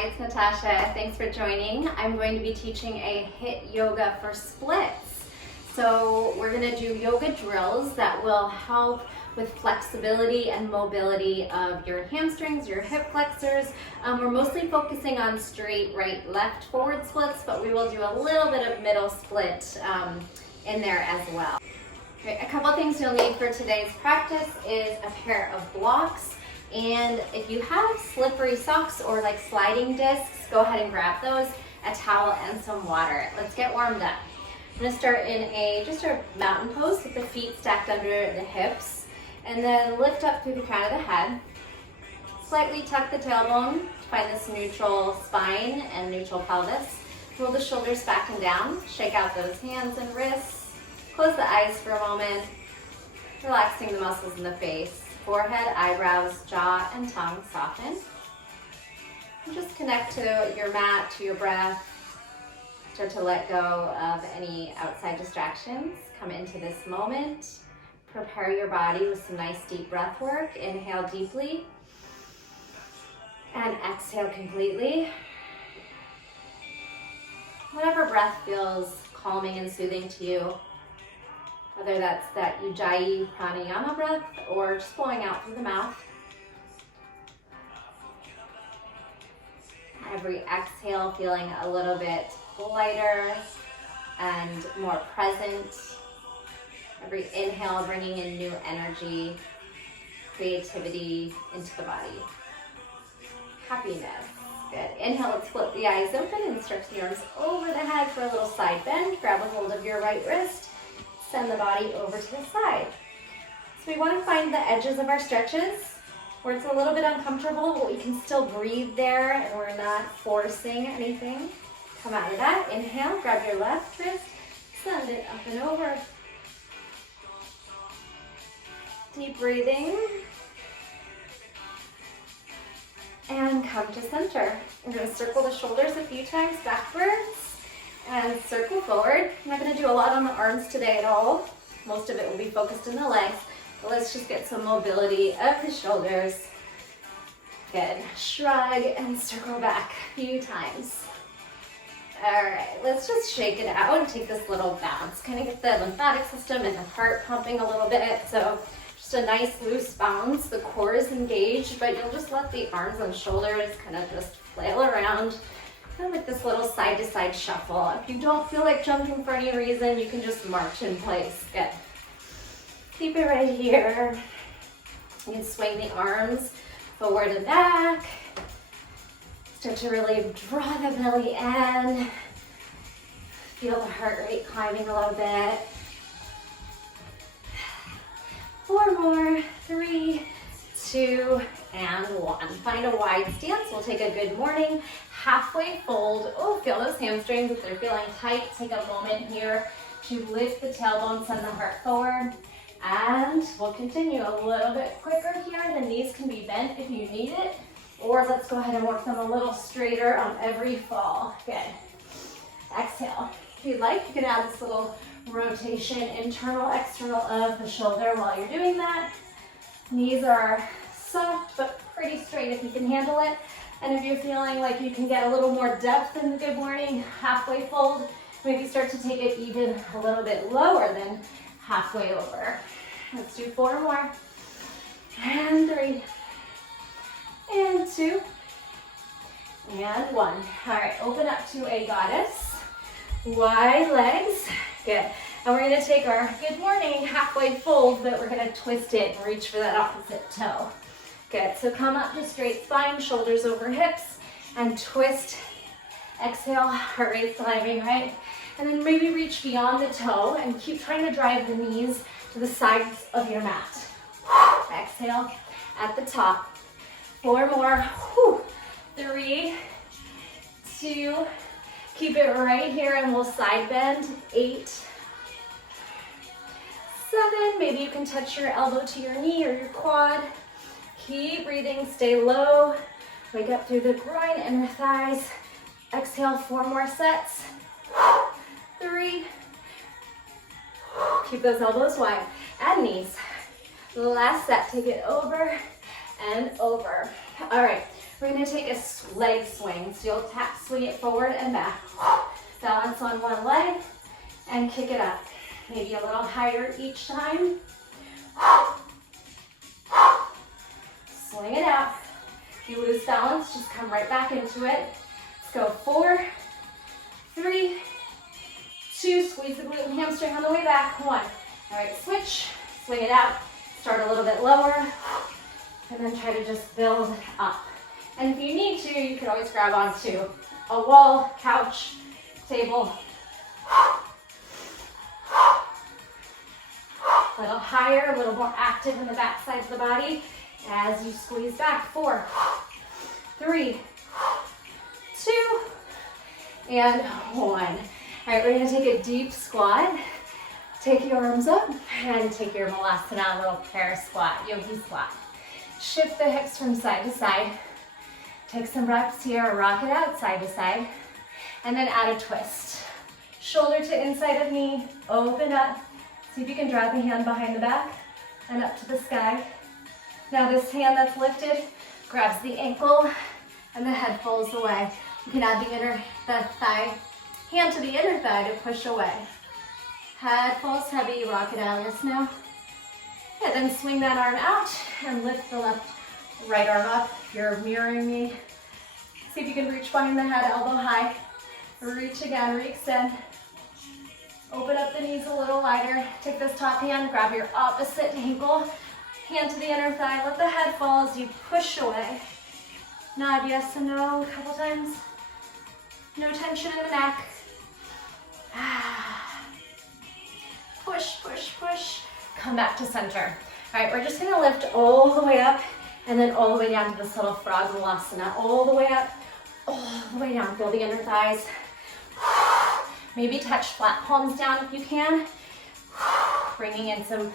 Hi, it's Natasha. Thanks for joining. I'm going to be teaching a HIT yoga for splits. So we're going to do yoga drills that will help with flexibility and mobility of your hamstrings, your hip flexors. We're mostly focusing on straight right, left, forward splits, but we will do a little bit of middle split in there as well. Okay, a couple things you'll need for today's practice is a pair of blocks. And if you have slippery socks or like sliding discs, go ahead and grab those, a towel and some water. Let's get warmed up. I'm gonna start in just a mountain pose with the feet stacked under the hips, and then lift up through the crown of the head. Slightly tuck the tailbone to find this neutral spine and neutral pelvis. Roll the shoulders back and down, shake out those hands and wrists. Close the eyes for a moment, relaxing the muscles in the face. Forehead, eyebrows, jaw, and tongue soften. And just connect to your mat, to your breath. Start to let go of any outside distractions. Come into this moment. Prepare your body with some nice deep breath work. Inhale deeply. And exhale completely. Whatever breath feels calming and soothing to you. Whether that's that Ujjayi pranayama breath or just blowing out through the mouth. Every exhale feeling a little bit lighter and more present. Every inhale bringing in new energy, creativity into the body. Happiness. Good. Inhale, let's flip the eyes open and stretch the arms over the head for a little side bend. Grab a hold of your right wrist. Send the body over to the side. So we want to find the edges of our stretches where it's a little bit uncomfortable, but we can still breathe there and we're not forcing anything. Come out of that. Inhale, grab your left wrist, send it up and over. Deep breathing. And come to center. We're going to circle the shoulders a few times backwards. And circle forward. I'm not going to do a lot on the arms today at all. Most of it will be focused in the legs. But let's just get some mobility of the shoulders. Good. Shrug and circle back a few times. All right, let's just shake it out and take this little bounce. Kind of get the lymphatic system and the heart pumping a little bit. So just a nice loose bounce. The core is engaged, but you'll just let the arms and shoulders kind of just flail around. Kind of like this little side-to-side shuffle. If you don't feel like jumping for any reason, you can just march in place. Good. Keep it right here. You can swing the arms forward and back. Start to really draw the belly in. Feel the heart rate climbing a little bit. 4 more. 3, 2, and 1. Find a wide stance. We'll take a good morning. Halfway fold. Oh, feel those hamstrings if they're feeling tight. Take a moment here to lift the tailbone, send the heart forward. And we'll continue a little bit quicker here. The knees can be bent if you need it. Or let's go ahead and work them a little straighter on every fall. Good. Exhale. If you'd like, you can add this little rotation, internal, external of the shoulder while you're doing that. Knees are soft but pretty straight if you can handle it. And if you're feeling like you can get a little more depth in the good morning, halfway fold, maybe start to take it even a little bit lower than halfway over. Let's do 4 more. And 3. And 2. And 1. All right, open up to a goddess. Wide legs. Good. And we're going to take our good morning halfway fold, but we're going to twist it and reach for that opposite toe. Good. So come up to straight spine, shoulders over hips, and twist. Exhale, heart rate climbing, right? And then maybe reach beyond the toe and keep trying to drive the knees to the sides of your mat. Exhale at the top. 4 more. 3, 2. Keep it right here and we'll side bend. 8, 7. Maybe you can touch your elbow to your knee or your quad. Keep breathing, stay low. Wake up through the groin, inner thighs. Exhale, 4 more sets. 3. Keep those elbows wide. And knees. Last set, take it over and over. All right, We're gonna take a leg swing. So you'll swing it forward and back. Balance on one leg and kick it up. Maybe a little higher each time. Swing it out. If you lose balance, just come right back into it. Let's go 4, 3, 2, squeeze the glute and hamstring on the way back. 1. All right, switch, swing it out. Start a little bit lower, and then try to just build up. And if you need to, you can always grab onto a wall, couch, table. A little higher, a little more active in the back side of the body as you squeeze back. 4, 3, 2, and 1. All right, we're gonna take a deep squat. Take your arms up and take your Hanumanasana, little prayer squat, yogi squat. Shift the hips from side to side. Take some breaths here, rock it out side to side, and then add a twist. Shoulder to inside of knee, open up. See if you can drag the hand behind the back and up to the sky. Now this hand that's lifted grabs the ankle and the head falls away. You can add the thigh, hand to the inner thigh to push away. Head falls heavy, rock it out, yes, now. Yeah, then swing that arm out and lift the right arm up. You're mirroring me. See if you can reach behind the head, elbow high. Reach again, re-extend. Open up the knees a little wider. Take this top hand, grab your opposite ankle. Hand to the inner thigh, let the head fall as you push away. Nod yes and no a couple times. No tension in the neck. Push, push, push. Come back to center. All right, we're just gonna lift all the way up and then all the way down to this little frog Hanumanasana. All the way up, all the way down. Feel the inner thighs. Maybe touch flat palms down if you can. Bringing in some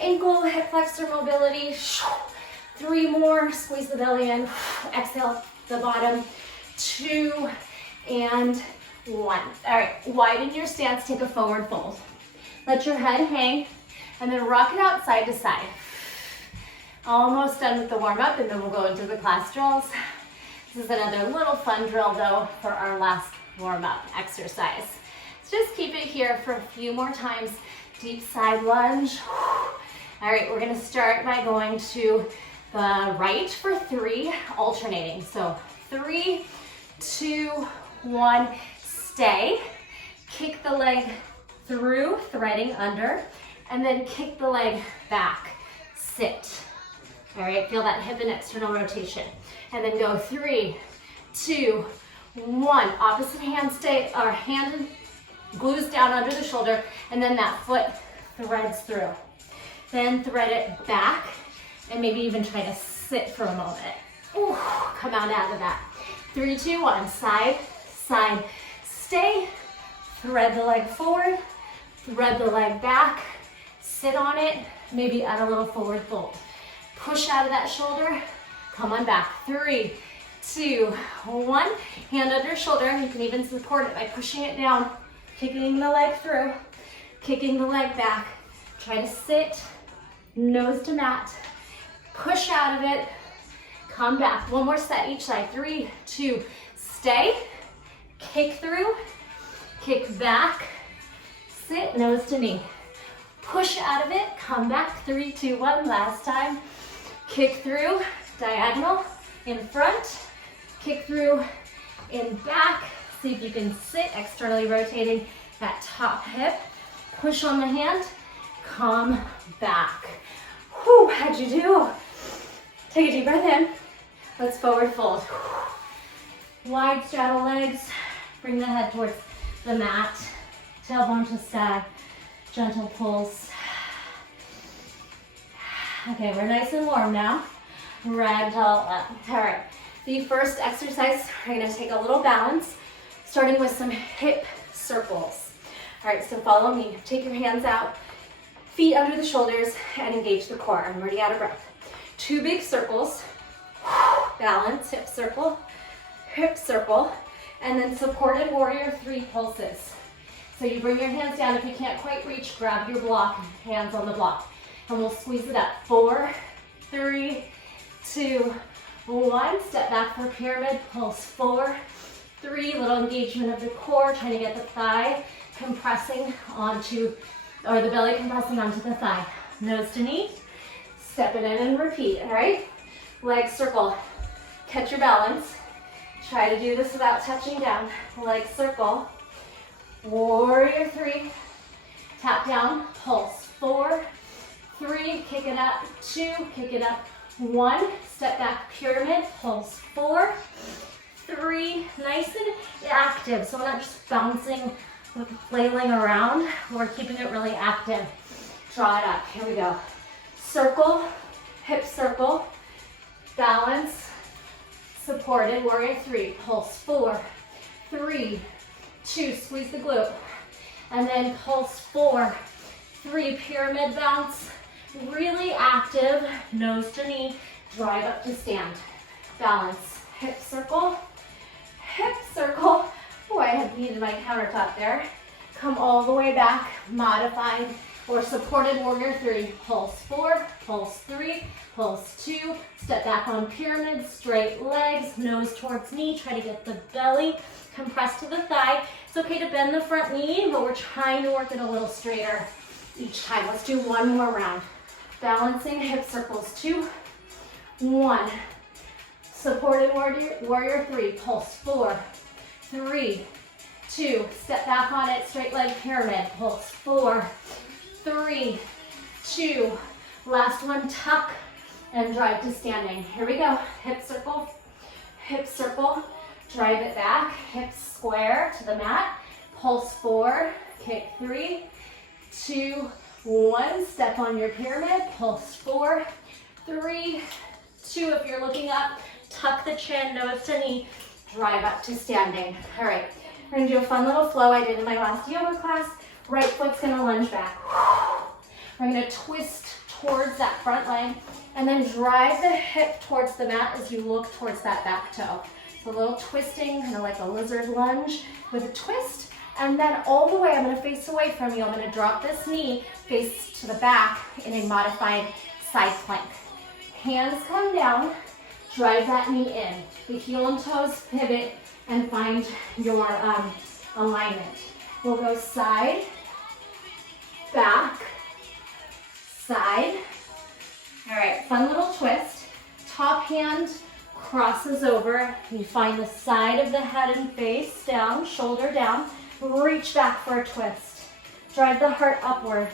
ankle, hip flexor mobility. 3 more, squeeze the belly in. Exhale the bottom. 2 and 1. All right, widen your stance, take a forward fold. Let your head hang, and then rock it out side to side. Almost done with the warm-up, and then we'll go into the class drills. This is another little fun drill, though, for our last warm-up exercise. So just keep it here for a few more times. Deep side lunge. All right, we're gonna start by going to the right for 3, alternating. So 3, 2, 1, stay. Kick the leg through, threading under, and then kick the leg back, sit. All right, feel that hip and external rotation. And then go 3, 2, 1. Opposite hand stay, or hand glues down under the shoulder, and then that foot threads through. Then thread it back, and maybe even try to sit for a moment. Ooh, come out of that. 3, 2, 1, side, side, stay. Thread the leg forward, thread the leg back, sit on it, maybe add a little forward fold. Push out of that shoulder, come on back. 3, 2, 1. Hand under shoulder, you can even support it by pushing it down, kicking the leg through, kicking the leg back. Try to sit, nose to mat, push out of it, come back. 1 more set each side. 3, 2, stay, kick through, kick back, sit, nose to knee. Push out of it, come back. 3, 2, 1, last time. Kick through, diagonal, in front, kick through, in back. See if you can sit, externally rotating that top hip. Push on the hand, come back. Whew, how'd you do? Take a deep breath in. Let's forward fold. Wide straddle legs, bring the head towards the mat, tailbone to sky, gentle pulse. Okay, we're nice and warm now. Ragdoll up. All right, the first exercise, we're gonna take a little balance, starting with some hip circles. All right, so follow me. Take your hands out, feet under the shoulders, and engage the core. I'm already out of breath. 2 big circles, balance, hip circle, and then supported warrior 3 pulses. So you bring your hands down. If you can't quite reach, grab your block, hands on the block. And we'll squeeze it up. 4, 3, 2, 1, step back for pyramid, pulse 4, 3, little engagement of the core, trying to get the thigh compressing onto, or the belly compressing onto the thigh. Nose to knee, step it in and repeat, all right? Leg circle, catch your balance. Try to do this without touching down. Leg circle, warrior 3, tap down, pulse 4, 3, kick it up, 2, kick it up, 1, step back, pyramid, pulse 4, 3, nice and active. So we're not just bouncing, flailing around, we're keeping it really active. Draw it up, here we go. Circle, hip circle, balance, supported, warrior 3, pulse 4, 3, 2, squeeze the glute, and then pulse 4, 3, pyramid bounce, really active, nose to knee, drive up to stand, balance, hip circle, oh, I had needed my countertop there, come all the way back, modified, or supported warrior 3, pulse 4, pulse 3, pulse 2, step back on pyramid, straight legs, nose towards knee, try to get the belly compressed to the thigh. It's okay to bend the front knee, but we're trying to work it a little straighter each time. Let's do one more round. Balancing hip circles, 2, 1, supported warrior 3, pulse 4, 3, 2, step back on it, straight leg pyramid, pulse 4, 3, 2, last one, tuck and drive to standing. Here we go, hip circle, drive it back, hips square to the mat, pulse 4, kick 3, 2, 1, step on your pyramid, pulse 4, 3, 2, if you're looking up, tuck the chin, nose to knee, drive up to standing. All right, we're gonna do a fun little flow I did in my last yoga class. Right foot's gonna lunge back. We're gonna twist towards that front leg and then drive the hip towards the mat as you look towards that back toe. So a little twisting, kind of like a lizard lunge with a twist. And then all the way, I'm gonna face away from you. I'm gonna drop this knee, face to the back in a modified side plank. Hands come down, drive that knee in. The heel and toes pivot and find your alignment. We'll go side, back, side. All right, fun little twist. Top hand crosses over. You find the side of the head and face down, shoulder down. Reach back for a twist. Drive the heart upward.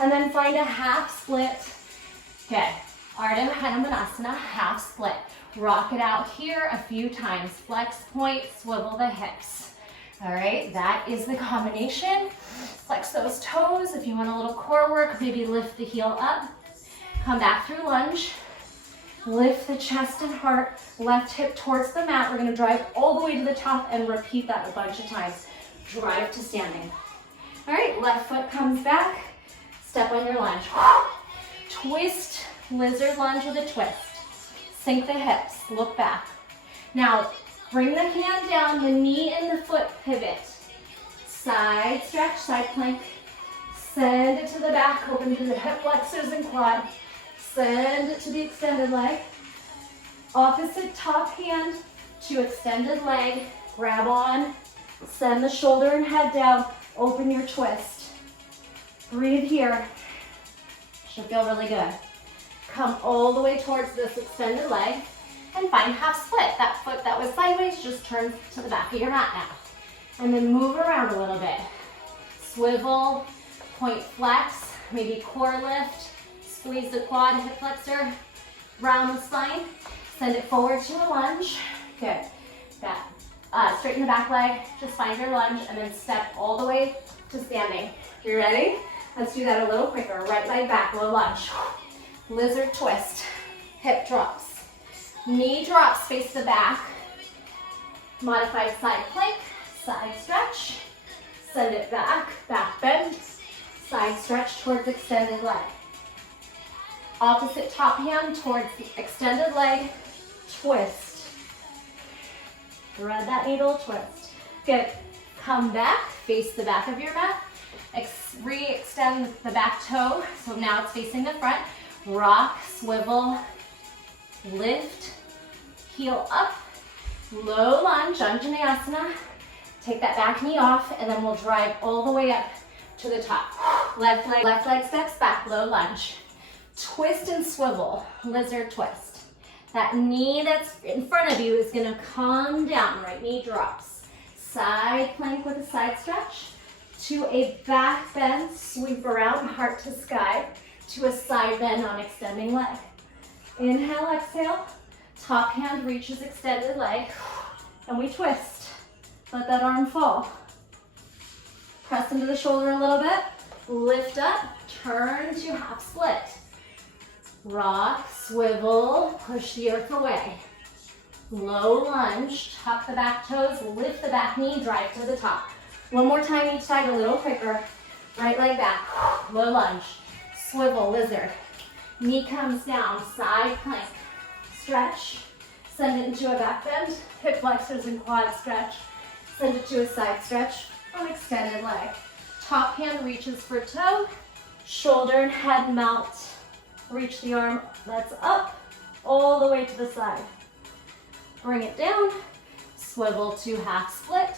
And then find a half split. Okay, Hanumanasana, half split. Rock it out here a few times. Flex point, swivel the hips. All right, that is the combination. Flex those toes. If you want a little core work, maybe lift the heel up. Come back through lunge. Lift the chest and heart. Left hip towards the mat. We're gonna drive all the way to the top and repeat that a bunch of times. Drive to standing. All right, left foot comes back. Step on your lunge. Twist, lizard lunge with a twist. Sink the hips, look back. Now, bring the hand down, the knee and the foot pivot. Side stretch, side plank. Send it to the back, open to the hip flexors and quad. Send it to the extended leg. Opposite top hand to extended leg. Grab on, send the shoulder and head down, open your twist. Breathe here. Should feel really good. Come all the way towards this extended leg and find half split. That foot that was sideways just turns to the back of your mat now. And then move around a little bit. Swivel, point flex, maybe core lift, squeeze the quad, hip flexor, round the spine. Send it forward to a lunge. Good. That. Straighten the back leg, just find your lunge, and then step all the way to standing. You ready? Let's do that a little quicker. Right leg back, low lunge. Lizard twist, hip drops. Knee drops, face the back. Modified side plank, side stretch. Send it back, back bend. Side stretch towards extended leg. Opposite top hand towards the extended leg, twist. Thread that needle, twist. Good. Come back, face the back of your mat. Re-extend the back toe, so now it's facing the front. Rock, swivel, lift, heel up, low lunge, Anjaneyasana. Take that back knee off, and then we'll drive all the way up to the top. Left leg steps back, low lunge. Twist and swivel, lizard twist. That knee that's in front of you is gonna come down, right knee drops. Side plank with a side stretch to a back bend, sweep around, heart to sky, to a side bend on extending leg. Inhale, exhale, top hand reaches extended leg, and we twist. Let that arm fall. Press into the shoulder a little bit, lift up, turn to half split. Rock, swivel, push the earth away. Low lunge, tuck the back toes, lift the back knee, drive to the top. One more time each side, a little quicker. Right leg back, low lunge, swivel, lizard. Knee comes down, side plank, stretch. Send it into a back bend, hip flexors and quad stretch. Send it to a side stretch on extended leg. Top hand reaches for toe, shoulder and head melt. Reach the arm that's up all the way to the side. Bring it down, swivel to half split,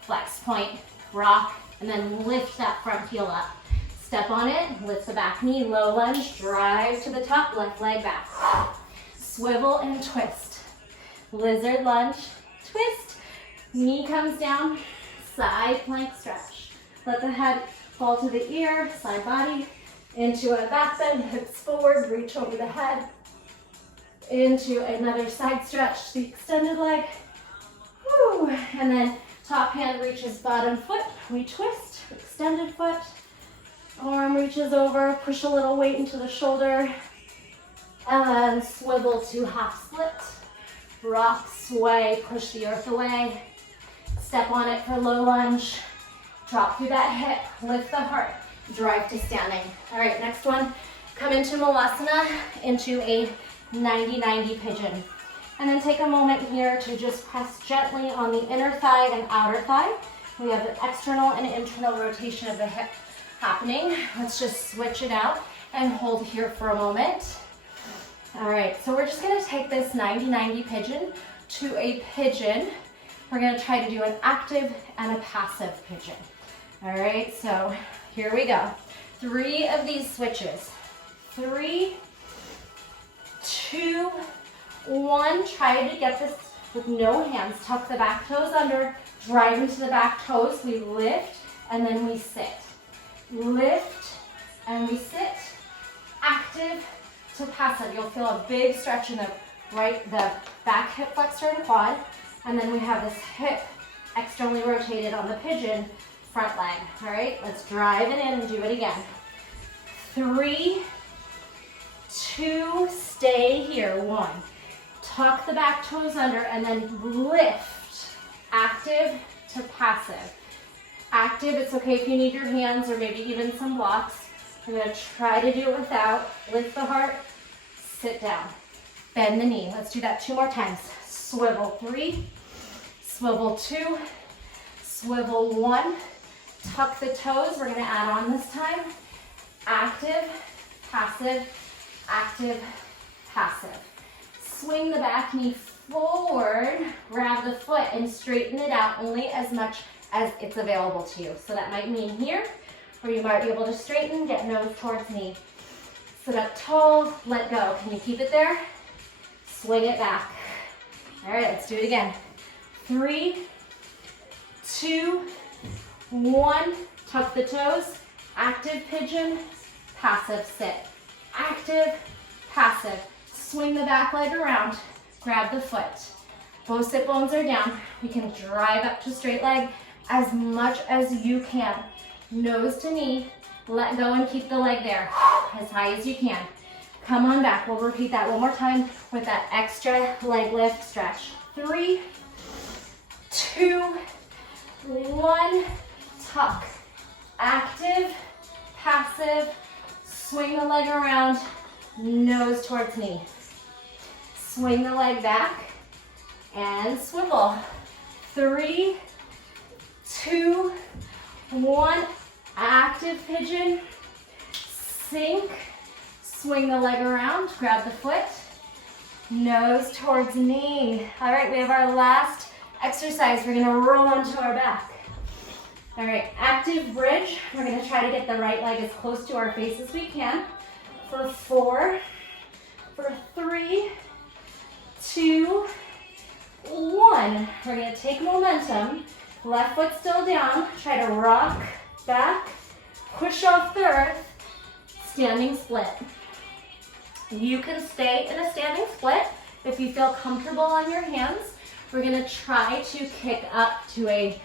flex point, rock, and then lift that front heel up. Step on it, lift the back knee, low lunge, drive to the top, left leg back. Swivel and twist. Lizard lunge, twist. Knee comes down, side plank stretch. Let the head fall to the ear, side body. Into a back bend, hips forward, reach over the head. Into another side stretch, the extended leg. Woo. And then top hand reaches bottom foot. We twist, extended foot. Arm reaches over, push a little weight into the shoulder. And swivel to half split. Rock, sway, push the earth away. Step on it for low lunge. Drop through that hip, lift the heart. Drive to standing. All right, next one. Come into Malasana, into a 90-90 pigeon. And then take a moment here to just press gently on the inner thigh and outer thigh. We have an external and internal rotation of the hip happening. Let's just switch it out and hold here for a moment. All right, so we're just gonna take this 90-90 pigeon to a pigeon. We're gonna try to do an active and a passive pigeon. All right, so here we go. 3 of these switches. 3, 2, 1. Try to get this with no hands. Tuck the back toes under, drive into the back toes. We lift and then we sit. Lift and we sit. Active to passive. You'll feel a big stretch in the back hip flexor and quad. And then we have this hip externally rotated on the pigeon front leg. All right, let's drive it in and do it again. 3, 2, stay here. 1. Tuck the back toes under and then lift. Active to passive. Active, it's okay if you need your hands or maybe even some blocks. We're gonna try to do it without. Lift the heart, sit down. Bend the knee. Let's do that 2 more times. Swivel 3, swivel 2, swivel 1. Tuck the toes. We're going to add on this time. Active, passive, active, passive. Swing the back knee forward. Grab the foot and straighten it out only as much as it's available to you. So that might mean here, or you might be able to straighten, get nose towards knee. Sit up tall, let go. Can you keep it there? Swing it back. All right, let's do it again. 3, 2, 1. Tuck the toes. Active pigeon, passive sit. Active, passive. Swing the back leg around. Grab the foot. Both sit bones are down. We can drive up to straight leg as much as you can. Nose to knee. Let go and keep the leg there as high as you can. Come on back. We'll repeat that one more time with that extra leg lift stretch. 3, 2, 1. Tuck. Active, passive. Swing the leg around. Nose towards knee. Swing the leg back and swivel. 3, 2, 1. Active pigeon. Sink. Swing the leg around. Grab the foot. Nose towards knee. All right, we have our last exercise. We're gonna roll onto our back. All right, active bridge. We're gonna try to get the right leg as close to our face as we can. For 4, for 3, 2, 1. We're gonna take momentum. Left foot still down. Try to rock back, push off the earth, standing split. You can stay in a standing split if you feel comfortable on your hands. We're gonna try to kick up to a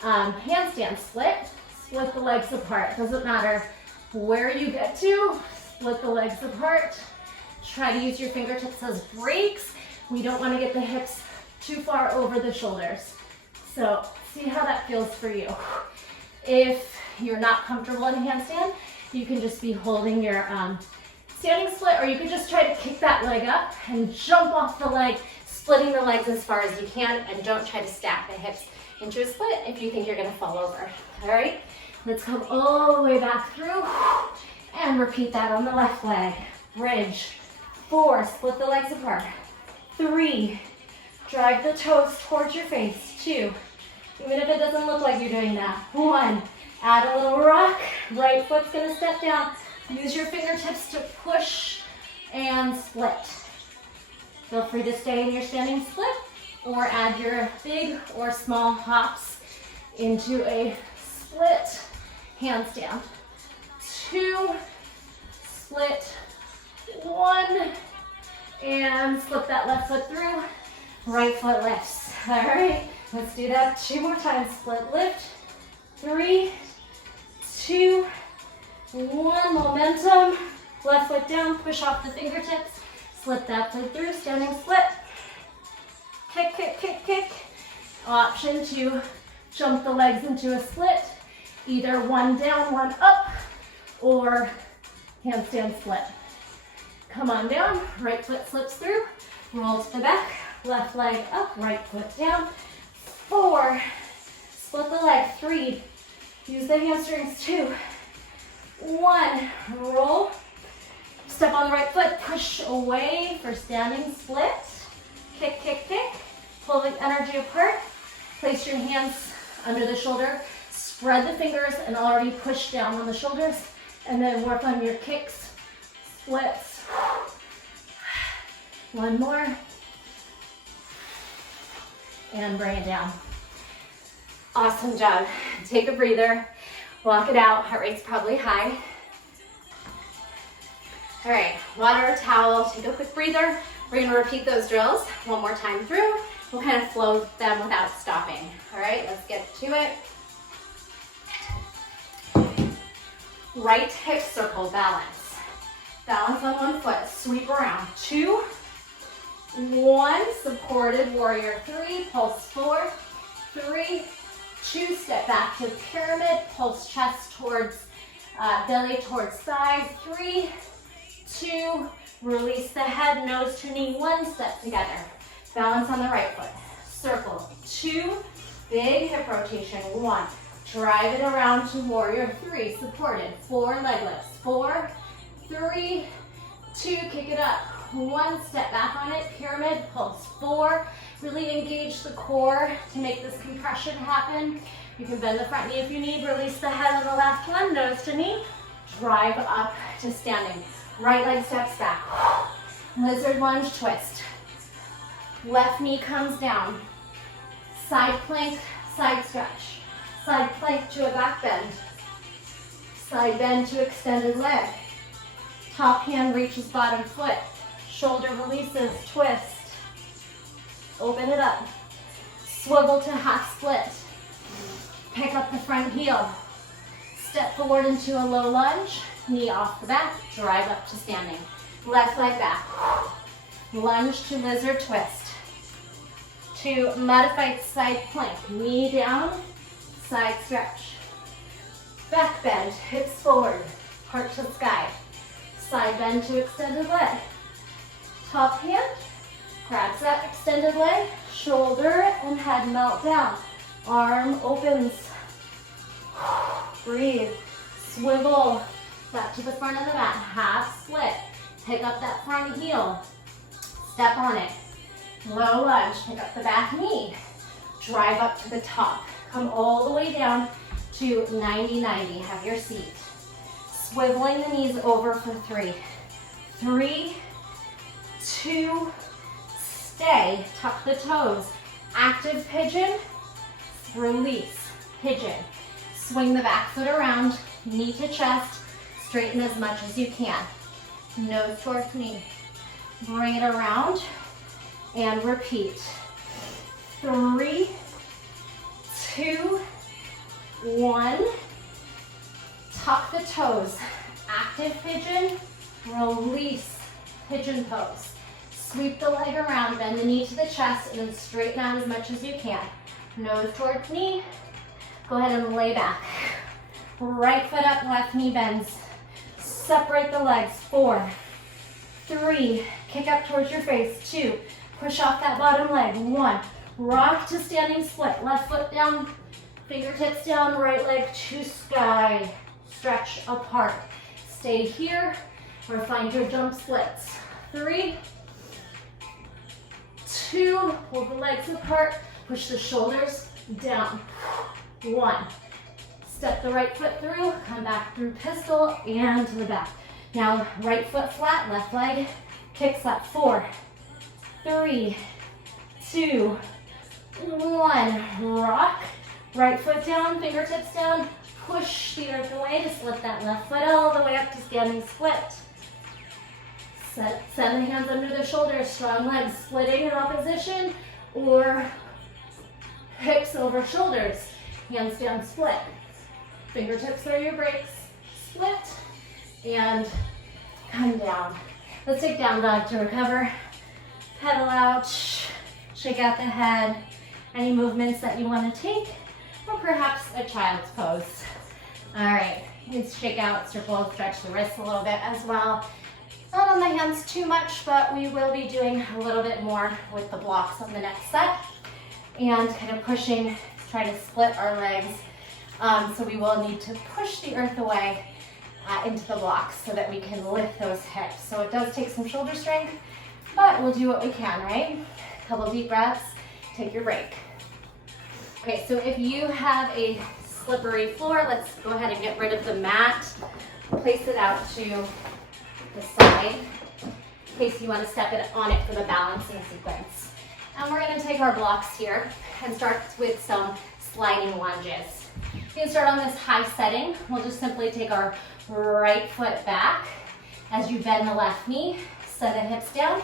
handstand split. Split the legs apart. Doesn't matter where you get to, split the legs apart. Try to use your fingertips as brakes. We don't want to get the hips too far over the shoulders. So see how that feels for you. If you're not comfortable in a handstand, you can just be holding your standing split, or you could just try to kick that leg up and jump off the leg, splitting the legs as far as you can, and don't try to stack the hips into a split if you think you're gonna fall over. All right, let's come all the way back through and repeat that on the left leg. Bridge. 4, split the legs apart. 3, drive the toes towards your face. 2, even if it doesn't look like you're doing that. 1, add a little rock. Right foot's gonna step down. Use your fingertips to push and split. Feel free to stay in your standing split or add your big or small hops into a split handstand. 2, split, 1, and slip that left foot through. Right foot lifts. All right, let's do that 2 more times. Split lift. 3, 2, 1. Momentum. Left foot down. Push off the fingertips. Slip that foot through. Standing split. Kick, kick, kick, kick. Option to jump the legs into a split. Either 1 down, 1 up, or handstand split. Come on down. Right foot slips through. Roll to the back. Left leg up. Right foot down. 4. Split the leg. 3. Use the hamstrings. 2, 1. Roll. Step on the right foot. Push away for standing split. Kick, kick, kick. Pull the energy apart. Place your hands under the shoulder. Spread the fingers and already push down on the shoulders. And then work on your kicks, splits. 1 more. And bring it down. Awesome job. Take a breather. Walk it out. Heart rate's probably high. All right, water or towel. Take a quick breather. We're gonna repeat those drills 1 more time through. We'll kind of flow them without stopping. All right, let's get to it. Right hip circle, balance. Balance on 1 foot, sweep around. 2, 1, supported warrior. 3, pulse 4, 3, 2, step back to pyramid, pulse chest towards belly towards thigh. 3, 2, release the head, nose to knee, 1 step together. Balance on the right foot, circle. 2, big hip rotation. 1, drive it around to warrior. 3, supported. 4, leg lifts. 4, 3, 2, kick it up. 1, step back on it, pyramid, pulse. 4, really engage the core to make this compression happen. You can bend the front knee if you need. Release the head on the last one, nose to knee. Drive up to standing. Right leg steps back. Lizard lunge twist. Left knee comes down. Side plank, side stretch. Side plank to a back bend. Side bend to extended leg. Top hand reaches bottom foot. Shoulder releases, twist. Open it up. Swivel to half split. Pick up the front heel. Step forward into a low lunge. Knee off the back, drive up to standing. Left leg back. Lunge to lizard twist. To modified side plank. Knee down, side stretch. Back bend, hips forward, heart to sky. Side bend to extended leg. Top hand, grabs that extended leg, shoulder and head melt down. Arm opens. Breathe. Swivel back to the front of the mat. Half split. Pick up that front heel. Step on it. Low lunge, pick up the back knee. Drive up to the top. Come all the way down to 90-90. Have your seat. Swiveling the knees over for 3. 3, 2, stay. Tuck the toes. Active pigeon, release, pigeon. Swing the back foot around, knee to chest, straighten as much as you can. Nose towards knee. Bring it around and repeat. 3, 2, 1. Tuck the toes. Active pigeon, release, pigeon pose. Sweep the leg around, bend the knee to the chest, and then straighten out as much as you can. Nose towards knee. Go ahead and lay back. Right foot up, left knee bends. Separate the legs. 4, 3, kick up towards your face. 2, push off that bottom leg. 1, rock to standing split. Left foot down, fingertips down, right leg to sky. Stretch apart. Stay here or find your jump splits. 3, 2, pull the legs apart, push the shoulders down. 1, step the right foot through, come back through pistol and to the back. Now right foot flat, left leg kicks up. 4, 3, 2, 1, rock. Right foot down, fingertips down, push the earth away to slip that left foot all the way up to standing split. Send the hands under the shoulders, strong legs splitting in opposition, or hips over shoulders, hands down split. Fingertips are your brakes, split, and come down. Let's take down dog to recover. Pedal out, shake out the head, any movements that you want to take, or perhaps a child's pose. All right, let's shake out, circle, stretch the wrists a little bit as well. Not on the hands too much, but we will be doing a little bit more with the blocks on the next set. And kind of pushing, trying to split our legs. So we will need to push the earth away into the blocks so that we can lift those hips. So it does take some shoulder strength, but we'll do what we can, right? A couple deep breaths, take your break. Okay, so if you have a slippery floor, let's go ahead and get rid of the mat. Place it out to the side in case you want to step on it for the balancing sequence. And we're going to take our blocks here and start with some sliding lunges. You can start on this high setting. We'll just simply take our right foot back as you bend the left knee, set the hips down,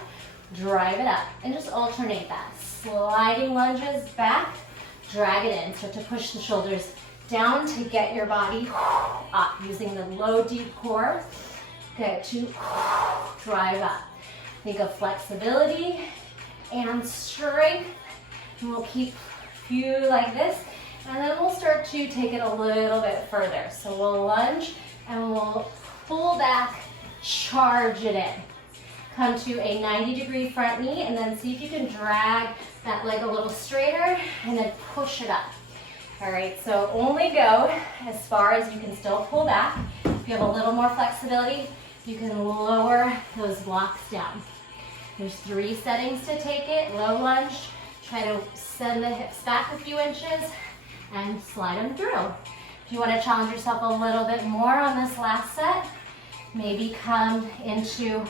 drive it up, and just alternate that. Sliding lunges back, drag it in. Start to push the shoulders down to get your body up using the low, deep core. Good, to drive up. Think of flexibility and strength. And we'll keep a few like this, and then we'll start to take it a little bit further. So we'll lunge and we'll pull back, charge it in. Come to a 90-degree front knee, and then see if you can drag that leg a little straighter and then push it up. All right, so only go as far as you can still pull back. If you have a little more flexibility, you can lower those blocks down. There's 3 settings to take it. Low lunge, try to send the hips back a few inches and slide them through. If you want to challenge yourself a little bit more on this last set, maybe come into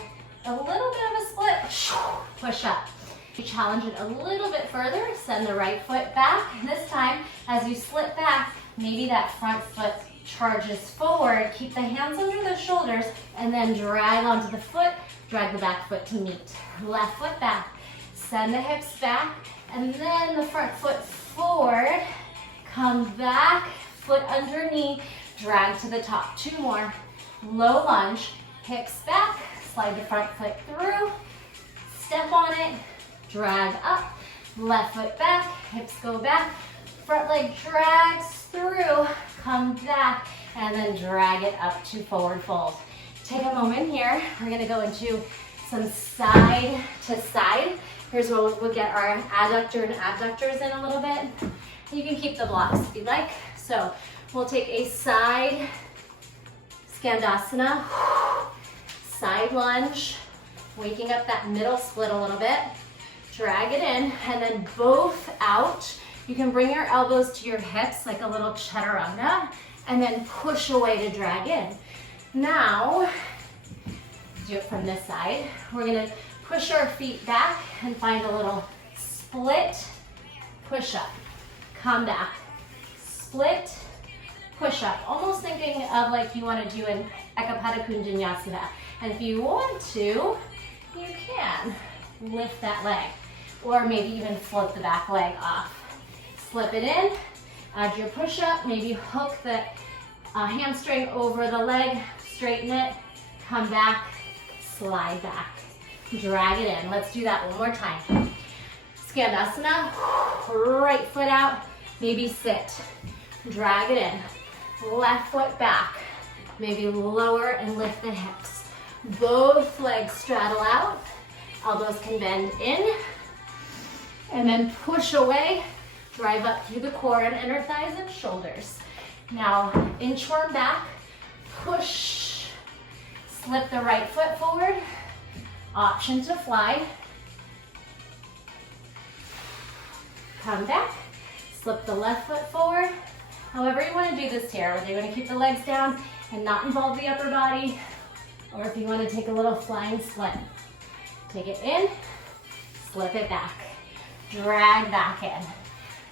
a little bit of a split, push up. You challenge it a little bit further, send the right foot back. This time, as you slip back, maybe that front foot charges forward. Keep the hands under the shoulders and then drag onto the foot, drag the back foot to meet. Left foot back, send the hips back, and then the front foot forward. Come back, foot under knee, drag to the top. 2 more. Low lunge, hips back, slide the front foot through, step on it, drag up, left foot back, hips go back, front leg drags through, come back, and then drag it up to forward fold. Take a moment here. We're gonna go into some side to side. Here's where we'll get our adductor and abductors in a little bit. You can keep the blocks if you'd like. So we'll take a side Skandasana, side lunge, waking up that middle split a little bit. Drag it in, and then both out. You can bring your elbows to your hips like a little chaturanga, and then push away to drag in. Now, do it from this side. We're gonna push our feet back and find a little split, push up, come back, split, push up. Almost thinking of like you wanna do an Ekapada Kunjanyasana. And if you want to, you can lift that leg, or maybe even float the back leg off. Slip it in, add your push up, maybe hook the hamstring over the leg, straighten it, come back, slide back, drag it in. Let's do that one more time. Skandasana, right foot out, maybe sit, drag it in, left foot back, maybe lower and lift the hips. Both legs straddle out, elbows can bend in, and then push away, drive up through the core and inner thighs and shoulders. Now, inchworm back, push, slip the right foot forward, option to fly. Come back, slip the left foot forward. However you want to do this here, whether you want to keep the legs down and not involve the upper body, or if you want to take a little flying split. Take it in, slip it back, drag back in.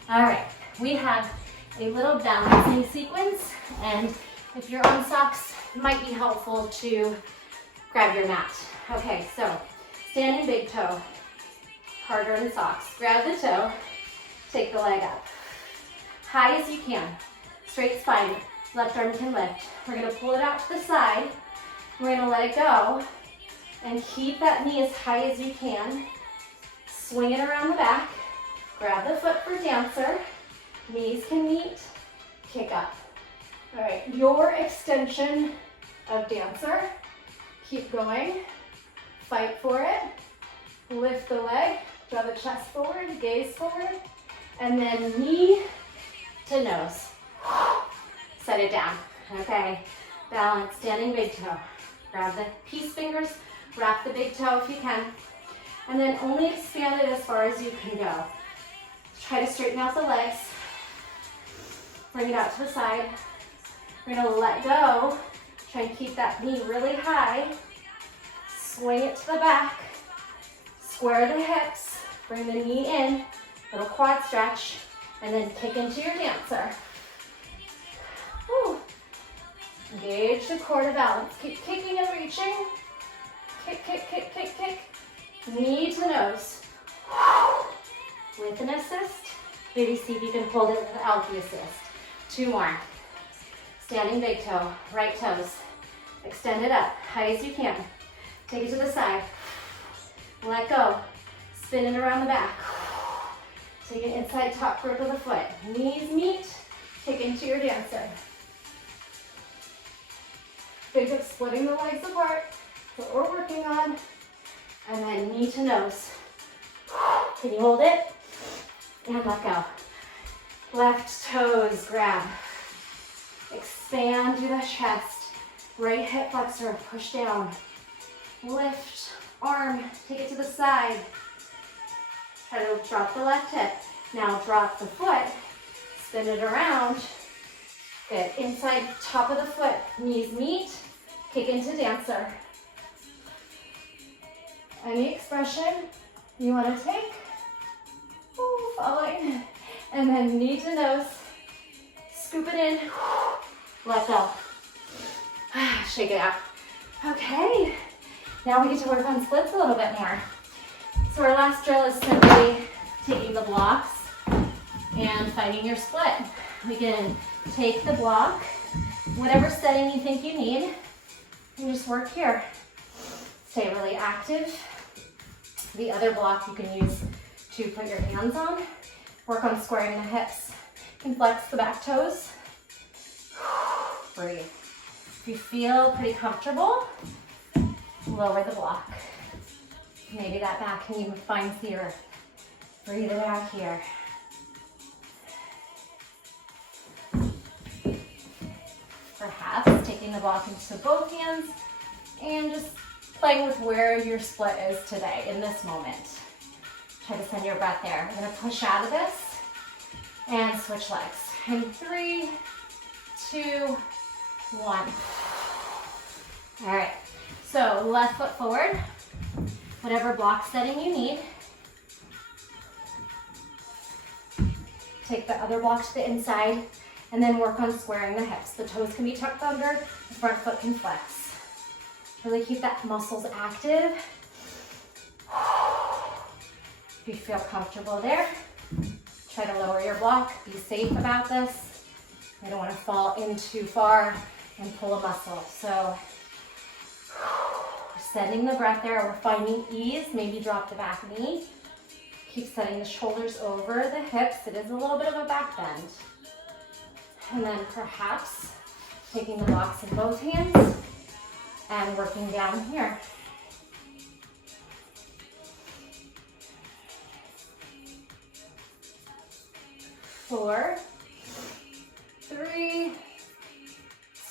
All right, we have a little balancing sequence, and if you're on socks, it might be helpful to grab your mat. Okay, so standing big toe, harder in socks. Grab the toe, take the leg up. High as you can, straight spine, left arm can lift. We're gonna pull it out to the side. We're gonna let it go and keep that knee as high as you can. Swing it around the back. Grab the foot for dancer. Knees can meet. Kick up. All right, your extension of dancer. Keep going. Fight for it. Lift the leg. Draw the chest forward. Gaze forward. And then knee to nose. Set it down. Okay. Balance. Standing big toe. Grab the peace fingers. Wrap the big toe if you can. And then only expand it as far as you can go. Try to straighten out the legs. Bring it out to the side. We're gonna let go. Try and keep that knee really high. Swing it to the back. Square the hips. Bring the knee in. Little quad stretch. And then kick into your dancer. Woo. Engage the core to balance. Keep kicking and reaching. Kick, kick, kick, kick, kick. Knee to nose. With an assist. Maybe see if you can hold it without the assist. 2 more. Standing big toe, right toes. Extend it up, high as you can. Take it to the side. Let go. Spin it around the back. Take it inside top grip of the foot. Knees meet. Kick into your dancer. Think of splitting the legs apart. That's what we're working on. And then knee to nose. Can you hold it? And let go. Left toes grab. Expand through the chest. Right hip flexor, push down. Lift, arm, take it to the side. Try to drop the left hip. Now drop the foot, spin it around. Good, inside top of the foot, knees meet, kick into dancer. Any expression you want to take. Ooh, following. And then knee to nose. Scoop it in. Let go. Shake it out. Okay. Now we get to work on splits a little bit more. So our last drill is simply taking the blocks and finding your split. We can take the block, whatever setting you think you need, and just work here. Stay really active. The other block you can use to put your hands on. Work on squaring the hips. You can flex the back toes. Breathe. If you feel pretty comfortable, lower the block. Maybe that back can even find the earth. Breathe it out here. Perhaps taking the block into both hands and just playing with where your split is today in this moment. Try to send your breath there. We're gonna push out of this and switch legs. In 3, 2, 1. All right, so left foot forward, whatever block setting you need. Take the other block to the inside and then work on squaring the hips. The toes can be tucked under, the front foot can flex. Really keep that muscles active. If you feel comfortable there, try to lower your block. Be safe about this. I don't want to fall in too far and pull a muscle. So we're sending the breath there. We're finding ease. Maybe drop the back knee. Keep setting the shoulders over the hips. It is a little bit of a back bend. And then perhaps taking the blocks in both hands and working down here. Four, 3,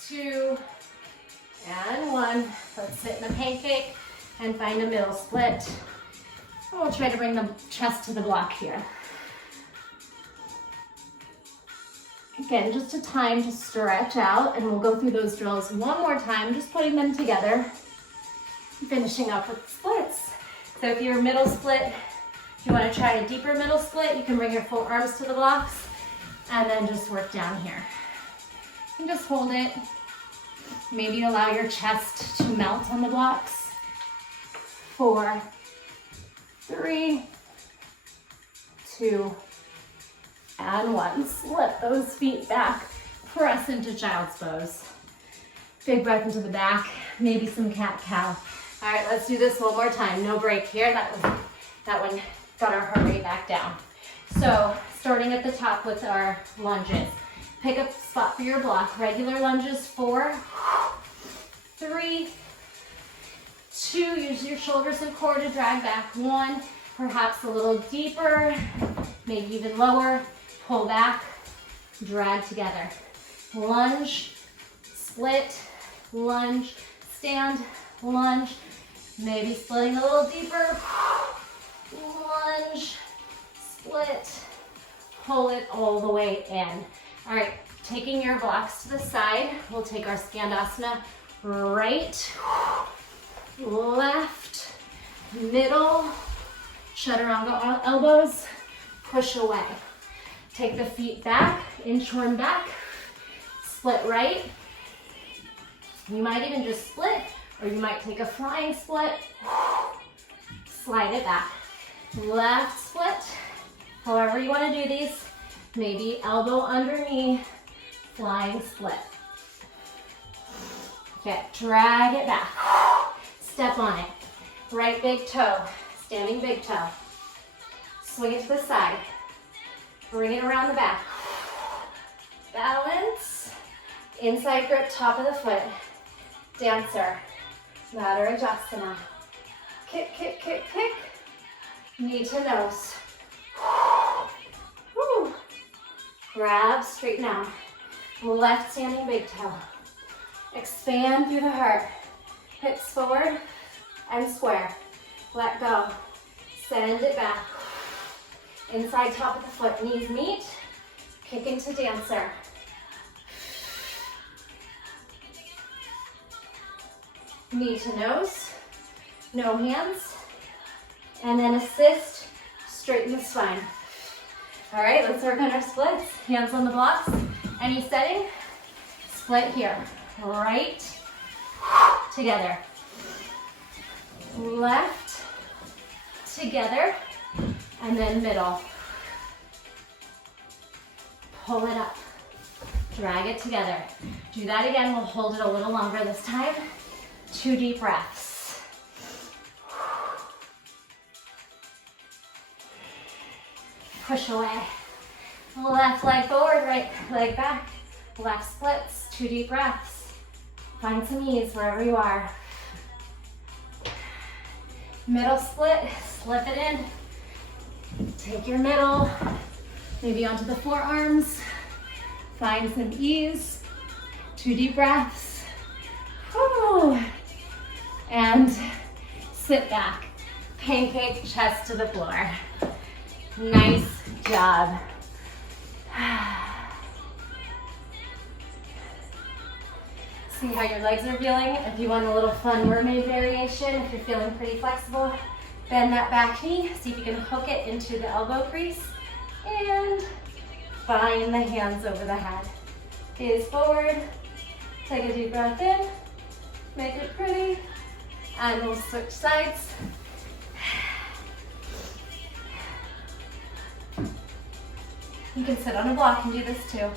2, and 1. Let's sit in a pancake and find a middle split. And we'll try to bring the chest to the block here. Again, just a time to stretch out, and we'll go through those drills one more time, just putting them together, finishing up with splits. So if you're middle split, if you want to try a deeper middle split, you can bring your full arms to the blocks and then just work down here. And just hold it. Maybe allow your chest to melt on the blocks. 4, 3, 2, and 1. Slip those feet back. Press into child's pose. Big breath into the back. Maybe some cat-cow. All right, let's do this one more time. No break here. That one got our heart rate back down. So starting at the top with our lunges. Pick a spot for your block. Regular lunges. 4, 3, 2. Use your shoulders and core to drag back. 1. Perhaps a little deeper. Maybe even lower. Pull back. Drag together. Lunge. Split. Lunge. Stand. Lunge. Maybe splitting a little deeper. Lunge. Split. Pull it all the way in. All right, taking your blocks to the side, we'll take our Skandasana right, left, middle, chaturanga elbows, push away. Take the feet back, inchworm back, split right. You might even just split, or you might take a flying split, slide it back. Left split, however you want to do these. Maybe elbow under knee, flying split. Okay, drag it back. Step on it. Right big toe, standing big toe. Swing it to the side. Bring it around the back. Balance. Inside grip, top of the foot. Dancer. Madhurajasana. Kick, kick, kick, kick. Knee to nose. Woo. Grab, straighten out. Left standing big toe. Expand through the heart. Hips forward and square. Let go. Send it back. Inside top of the foot, knees meet. Kick into dancer. Knee to nose. No hands. And then assist, straighten the spine. All right, let's work on our splits. Hands on the blocks. Any setting, split here. Right, together. Left, together. And then middle. Pull it up. Drag it together. Do that again. We'll hold it a little longer this time. 2 deep breaths. Push away. Left leg forward, right leg back. Left splits, 2 deep breaths. Find some ease wherever you are. Middle split, slip it in. Take your middle, maybe onto the forearms. Find some ease. 2 deep breaths. Whew. And sit back. Pancake chest to the floor. Nice job. See how your legs are feeling. If you want a little fun mermaid variation, if you're feeling pretty flexible, bend that back knee. See if you can hook it into the elbow crease. And find the hands over the head. Gaze forward. Take a deep breath in. Make it pretty. And we'll switch sides. You can sit on a block and do this too.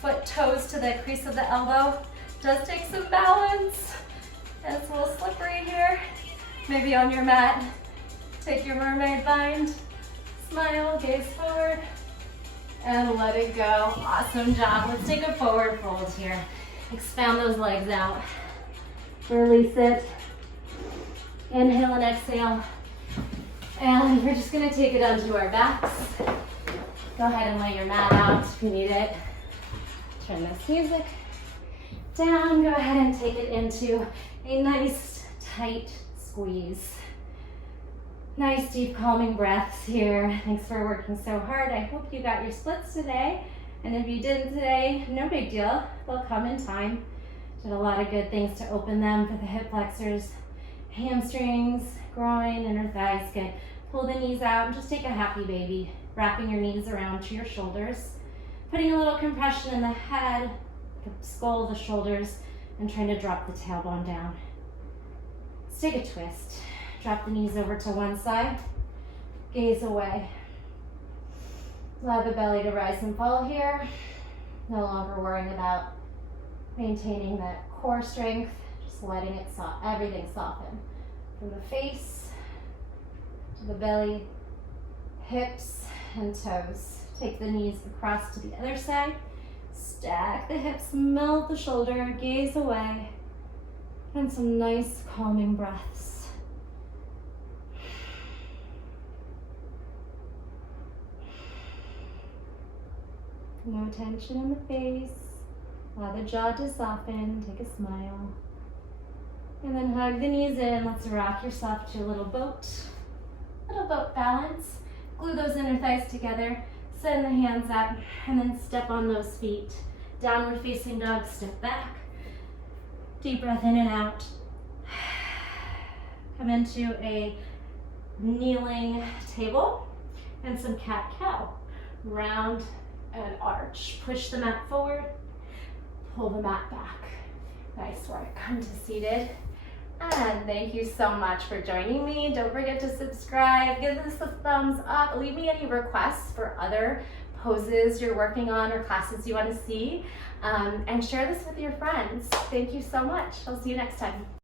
Foot toes to the crease of the elbow. Does take some balance. It's a little slippery here. Maybe on your mat. Take your mermaid bind. Smile, gaze forward. And let it go. Awesome job. Let's take a forward fold here. Expand those legs out. Release it. Inhale and exhale. And we're just gonna take it onto our backs. Go ahead and lay your mat out if you need it. Turn this music down. Go ahead and take it into a nice tight squeeze. Nice deep calming breaths here. Thanks for working so hard. I hope you got your splits today. And if you didn't today, no big deal. They'll come in time. Did a lot of good things to open them for the hip flexors, hamstrings, groin, inner thighs. Good. Pull the knees out and just take a happy baby. Wrapping your knees around to your shoulders. Putting a little compression in the head, the skull, the shoulders, and trying to drop the tailbone down. Let's take a twist. Drop the knees over to one side. Gaze away. Allow the belly to rise and fall here. No longer worrying about maintaining that core strength. Just letting it everything soften. From the face to the belly, hips, and toes. Take the knees across to the other side. Stack the hips, melt the shoulder, gaze away. And some nice calming breaths. No tension in the face. Allow the jaw to soften. Take a smile. And then hug the knees in. Let's rock yourself to a little boat. Little boat balance. Glue those inner thighs together, send the hands up, and then step on those feet. Downward facing dog, step back. Deep breath in and out. Come into a kneeling table and some cat-cow. Round and arch. Push the mat forward, pull the mat back. Nice work. Come to seated. And thank you so much for joining me. Don't forget to subscribe, give this a thumbs up, leave me any requests for other poses you're working on or classes you want to see, and share this with your friends. Thank you so much. I'll see you next time.